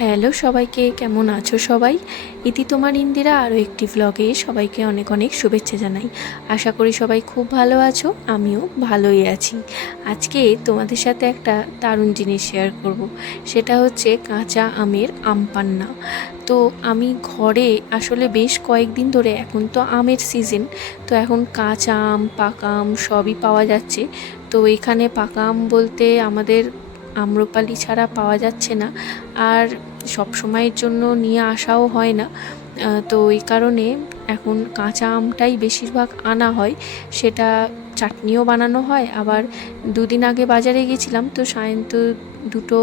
Hello সবাইকে, কেমন আছো সবাই? ইতি তোমার ইন্দিরা আরও একটি ভ্লগে সবাইকে অনেক অনেক শুভেচ্ছা জানাই। আশা করি সবাই খুব ভালো আছো, আমিও ভালোই আছি। আজকে তোমাদের সাথে একটা দারুণ জিনিস শেয়ার করব। সেটা হচ্ছে কাঁচা আমের আম পান্না। তো আমি ঘরে আসলে বেশ কয়েকদিন ধরে, এখন তো আমের সিজন, তো এখন কাঁচা আম পাকা আম সবই পাওয়া যাচ্ছে। তো এখানে পাকা আম বলতে আমাদের আম্রপালি ছাড়া পাওয়া যাচ্ছে না, আর সব সময়ের জন্য নিয়ে আসাও হয় না। তো এই কারণে এখন কাঁচা আমটাই বেশিরভাগ আনা হয়। সেটা চাটনিও বানানো হয়। আবার দুদিন আগে বাজারে গেছিলাম, তো সায়ন্ত দুটো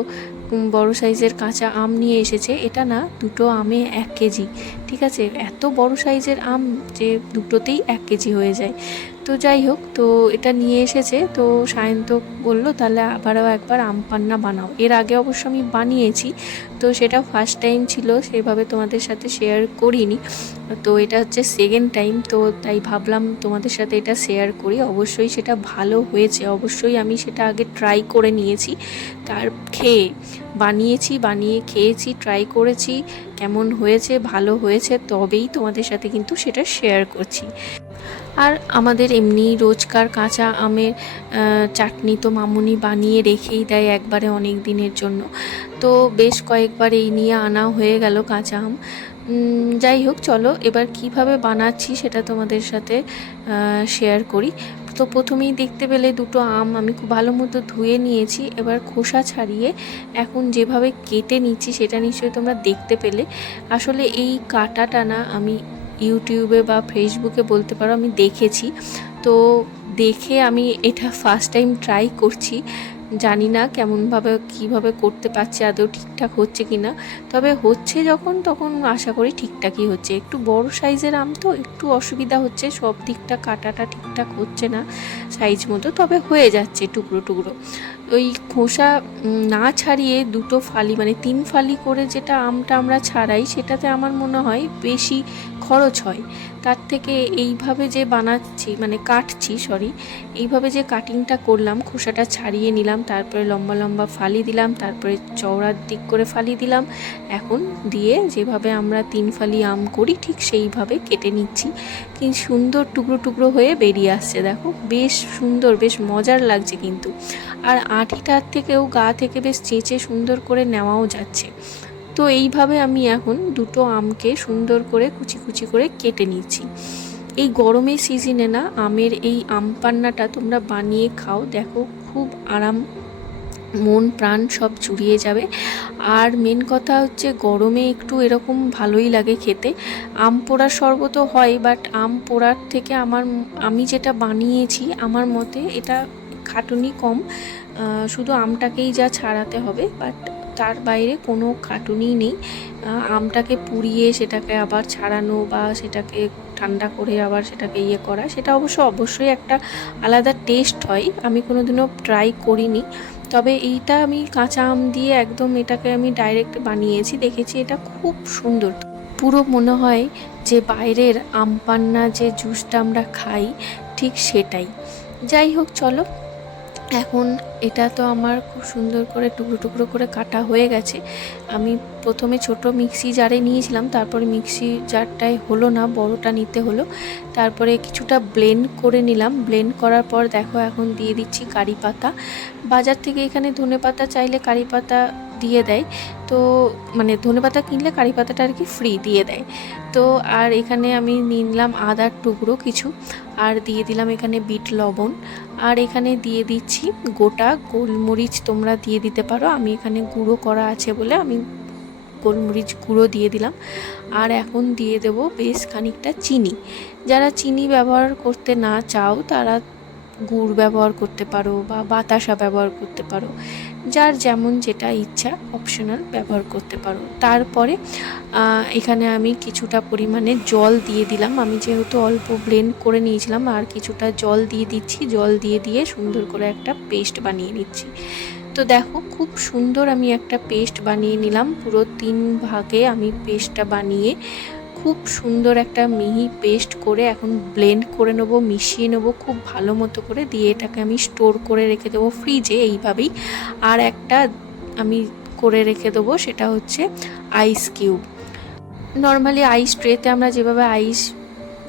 বড় সাইজের কাঁচা আম নিয়ে এসেছে। এটা না, দুটো আমে 1 কেজি। ঠিক আছে, এত বড় সাইজের আম যে দুটোতেই 1 কেজি হয়ে যায়। তো যাই হোক, তো এটা নিয়ে এসেছে। তো সায়ন্ত বলল তাহলে আবারও একবার আম পান্না বানাও। এর আগে অবশ্য আমি বানিয়েছি, তো সেটা ফার্স্ট টাইম ছিল, সেভাবে তোমাদের সাথে শেয়ার করিনি। তো এটা হচ্ছে সেকেন্ড টাইম, তো তাই ভাবলাম তোমাদের সাথে এটা শেয়ার করি। অবশ্যই সেটা ভালো হয়েছে, অবশ্যই আমি সেটা আগে ট্রাই করে নিয়েছি, তার বানিয়ে খেয়েছি, ট্রাই করেছি কেমন হয়েছে, ভালো হয়েছে তবেই তোমাদের সাথে কিন্তু সেটা শেয়ার করছি। আর আমাদের এমনি রোজকার কাঁচা আমের চাটনি তো মামুনি বানিয়ে রেখেই দেয় একবারে অনেক দিনের জন্য। তো বেশ কয়েকবার এই নিয়ে আনা হয়ে গেল কাঁচা আম। যাই হোক, চলো এবার কিভাবে বানাচ্ছি সেটা তোমাদের সাথে শেয়ার করি। তো প্রথমেই দেখতে পেলে দুটো আম আমি খুব ভালো মতো ধুয়ে নিয়েছি। এবার খোসা ছাড়িয়ে এখন যেভাবে কেটে নিচ্ছি সেটা নিশ্চয়ই তোমরা দেখতে পেলে। আসলে এই কাটাটা না আমি ইউটিউবে বা ফেসবুকে বলতে পারো আমি দেখেছি। তো দেখে আমি এটা ফার্স্ট টাইম ট্রাই করছি। জানি না কেমনভাবে কীভাবে করতে পারছি, আদৌ ঠিকঠাক হচ্ছে কি না। তবে হচ্ছে যখন, তখন আশা করি ঠিকঠাকই হচ্ছে। একটু বড় সাইজের আম তো একটু অসুবিধা হচ্ছে, সব দিকটা কাটাটা ঠিকঠাক হচ্ছে না সাইজ মতো, তবে হয়ে যাচ্ছে টুকরো টুকরো। ওই খোসা না ছাড়িয়ে দুটো ফালি, মানে 3 ফালি করে যেটা আমটা আমরা ছাড়াই, সেটাতে আমার মনে হয় বেশি খরচ হয়। তার থেকে এইভাবে যে বানাচ্ছি, মানে কাটছি, এইভাবে যে কাটিংটা করলাম, খোসাটা ছাড়িয়ে নিলাম, তারপরে লম্বা লম্বা ফালি দিলাম, তারপরে চওড়ার দিক করে ফালি দিলাম। এখন দিয়ে যেভাবে আমরা 3 ফালি আম করি ঠিক সেইভাবে কেটে নিচ্ছি। কি সুন্দর টুকরো টুকরো হয়ে বেরিয়ে আসছে, দেখো বেশ সুন্দর, বেশ মজার লাগছে কিন্তু। আর আঁটিটার থেকেও গা থেকে বেশ চেঁচে সুন্দর করে নেওয়াও যাচ্ছে। তো এইভাবে আমি এখন দুটো আমকে সুন্দর করে কুচি কুচি করে কেটে নিচ্ছি। এই গরমের সিজনে না আমের এই আম পান্নাটা তোমরা বানিয়ে খাও, দেখো খুব আরাম, মন প্রাণ সব জুড়িয়ে যাবে। আর মেন কথা হচ্ছে গরমে একটু এরকম ভালোই লাগে খেতে। আম পোড়ার শরবতও হয়, বাট আম পোড়ার থেকে আমি যেটা বানিয়েছি আমার মতে এটা খাটুনি কম। শুধু আমটাকেই যা ছাড়াতে হবে, বাট তার বাইরে কোনো খাটুনি নেই। আমটাকে পুড়িয়ে সেটাকে আবার ছাড়ানো বা সেটাকে ঠান্ডা করে আবার সেটাকে করা, সেটা অবশ্যই একটা আলাদা টেস্ট হয়। আমি কোনোদিনও ট্রাই করিনি, তবে এইটা আমি কাঁচা আম দিয়ে একদম এটাকে আমি ডাইরেক্ট বানিয়েছি, দেখেছি এটা খুব সুন্দর। পুরো মনে হয় যে বাইরের আম পান্না যে জুসটা আমরা খাই ঠিক সেটাই। যাই হোক, চলো এখন এটা তো আমার খুব সুন্দর করে টুকরো টুকরো করে কাটা হয়ে গেছে। আমি প্রথমে ছোট মিক্সি জারে নিয়েছিলাম, তারপরে মিক্সি জারটায় হলো না, বড়টা নিতে হলো। তারপরে কিছুটা ব্লেন্ড করে নিলাম। ব্লেন্ড করার পর দেখো এখন দিয়ে দিচ্ছি কারি পাতা। বাজার থেকে এখানে ধনেপাতা চাইলে কারি পাতা দিয়ে দেয়, তো মানে ধনেপাতা কিনলে কারি পাতাটা আর কি ফ্রি দিয়ে দেয়। তো আর এখানে আমি নিলাম আদার টুকরো কিছু, আর দিয়ে দিলাম এখানে বিট লবণ, আর এখানে দিয়ে দিচ্ছি গোটা গোলমরিচ, তোমরা দিয়ে দিতে পারো। আমি এখানে গুঁড়ো করা আছে বলে আমি গোলমরিচ গুঁড়ো দিয়ে দিলাম। আর এখন দিয়ে দেব বেশ খানিকটা চিনি। যারা চিনি ব্যবহার করতে না চাও তারা গুড় ব্যবহার করতে পারো বা বাতাসা ব্যবহার করতে পারো, যার যেমন যেটা ইচ্ছা অপশনাল ব্যবহার করতে পারো। তারপরে এখানে আমি কিছুটা পরিমাণে জল দিয়ে দিলাম। আমি যেহেতু অল্প ব্লেন্ড করে নিয়েছিলাম, আর কিছুটা জল দিয়ে দিচ্ছি। জল দিয়ে সুন্দর করে একটা পেস্ট বানিয়ে নিচ্ছি। তো দেখো খুব সুন্দর আমি একটা পেস্ট বানিয়ে নিলাম। পুরো 3 ভাগে আমি পেস্টটা বানিয়ে খুব সুন্দর একটা মিহি পেস্ট করে এখন ব্লেন্ড করে নেবো, মিশিয়ে নেবো খুব ভালো মতো করে। দিয়ে এটাকে আমি স্টোর করে রেখে দেবো ফ্রিজে এইভাবেই। আর একটা আমি করে রেখে দেবো, সেটা হচ্ছে আইস কিউব। নর্মালি আইস ট্রেতে আমরা যেভাবে আইস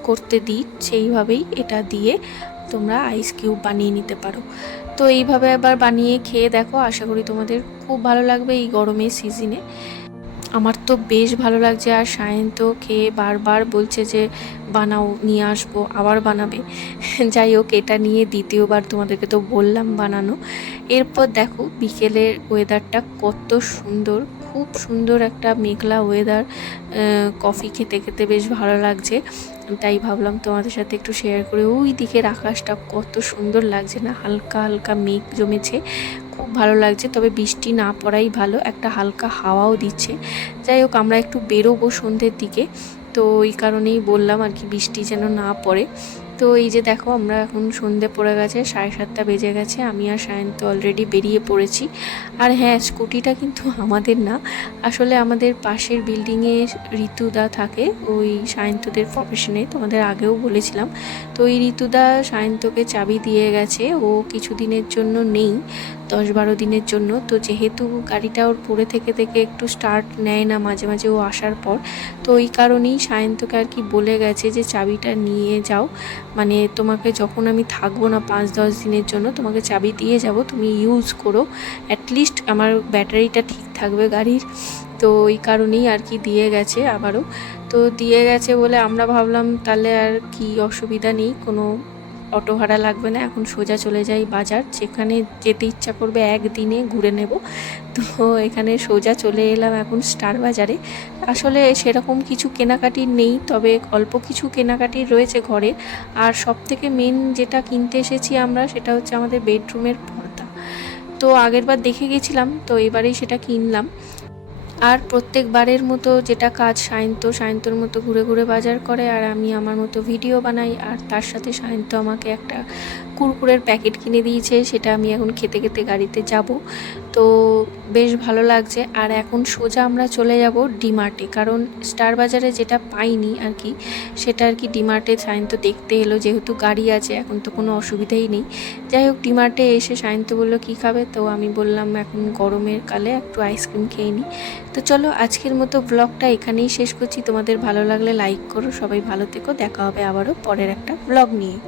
করতে দিই সেইভাবেই এটা দিয়ে তোমরা আইস কিউব বানিয়ে নিতে পারো। তো এইভাবে আবার বানিয়ে খেয়ে দেখো, আশা করি তোমাদের খুব ভালো লাগবে এই গরমের সিজনে। আমার তো বেশ ভালো লাগছে, আর সায়ন তো খেয়ে বারবার বলছে যে বানাও, নিয়ে আসবো, আবার বানাবে। যাই হোক, এটা নিয়ে দ্বিতীয়বার তোমাদেরকে তো বললাম বানানো। এরপর দেখো বিকেলের ওয়েদারটা কত সুন্দর, খুব সুন্দর একটা মেঘলা ওয়েদার। কফি খেতে খেতে বেশ ভালো লাগছে, তাই ভাবলাম তোমাদের সাথে একটু শেয়ার করে। ওই দিকের আকাশটা কত সুন্দর লাগছে না, হালকা হালকা মেঘ জমেছে, খুব ভালো লাগছে। তবে বৃষ্টি না পড়াই ভালো, একটা হালকা হাওয়াও দিচ্ছে। যাই হোক, আমরা একটু বেরোবো সন্ধ্যের দিকে, তো এই কারণেই বললাম আর কি, বৃষ্টি যেন না পড়ে। তো এই যে দেখো, আমরা এখন সন্ধে পড়ে গেছে, 7:30 বেজে গেছে, আমি আর সায়ন তো অলরেডি বেরিয়ে পড়েছি। আর হ্যাঁ, স্কুটিটা কিন্তু আমাদের না, আসলে আমাদের পাশের বিল্ডিংয়ে ঋতুদা থাকে, ওই সায়ন্তদের প্রফেশনে, তোমাদের আগেও বলেছিলাম। তো ওই ঋতুদা সায়ন্তকে চাবি দিয়ে গেছে, ও কিছুদিনের জন্য নেই, 10-12 দিনের জন্য। তো যেহেতু গাড়িটা ওর পড়ে থেকে থেকে একটু স্টার্ট নেয় না মাঝে মাঝে ও আসার পর, তো ওই কারণেই সায়ন্তকে আর কি বলে গেছে যে চাবিটা নিয়ে যাও, মানে তোমাকে যখন আমি থাকবো না 5-10 দিনের জন্য, তোমাকে চাবি দিয়ে যাব, তুমি ইউজ করো, অ্যাটলিস্ট আমার ব্যাটারিটা ঠিক থাকবে গাড়ির। তো ওই কারণেই আর কি দিয়ে গেছে আবারও। তো দিয়ে গেছে বলে আমরা ভাবলাম তাহলে আর কি অসুবিধা নেই, কোনো অটো ভাড়া লাগবে না, এখন সোজা চলে যাই বাজার, যেখানে যেতে ইচ্ছা করবে একদিনে ঘুরে নেব। তো এখানে সোজা চলে এলাম এখন স্টার বাজারে। আসলে সেরকম কিছু কেনাকাটির নেই, তবে অল্প কিছু কেনাকাটির রয়েছে ঘরে। আর সবথেকে মেন যেটা কিনতে এসেছি আমরা, সেটা হচ্ছে আমাদের বেডরুমের পর্দা। তো আগেরবার দেখে গেছিলাম, তো এবারেই সেটা কিনলাম। আর প্রত্যেকবারের মতো যেটা কাজ, সায়ন্তর মতো ঘুরে ঘুরে বাজার করে, আর আমি আমার মতো ভিডিও বানাই। আর তার সাথে সায়ন্ত আমাকে একটা কুরকুরের প্যাকেট কিনে দিয়েছে, সেটা আমি এখন খেতে খেতে গাড়িতে যাব। তো বেশ ভালো লাগছে। আর এখন সোজা আমরা চলে যাব ডিমার্টে, কারণ স্টার বাজারে যেটা পাইনি আর কি, সেটা আর কি ডিমার্টে সায়ন্ত দেখতে এলো, যেহেতু গাড়ি আছে এখন তো কোনো অসুবিধাই নেই। যাই হোক, ডিমার্টে এসে সায়ন্ত বললো কী খাবে, তো আমি বললাম এখন গরমের কালে একটু আইসক্রিম খেয়ে নিই। তো চলো, আজকের মতো ব্লগটা এখানেই শেষ করছি। তোমাদের ভালো লাগলে লাইক করো, সবাই ভালো থেকো, দেখা হবে আবারও পরের একটা ব্লগ নিয়ে।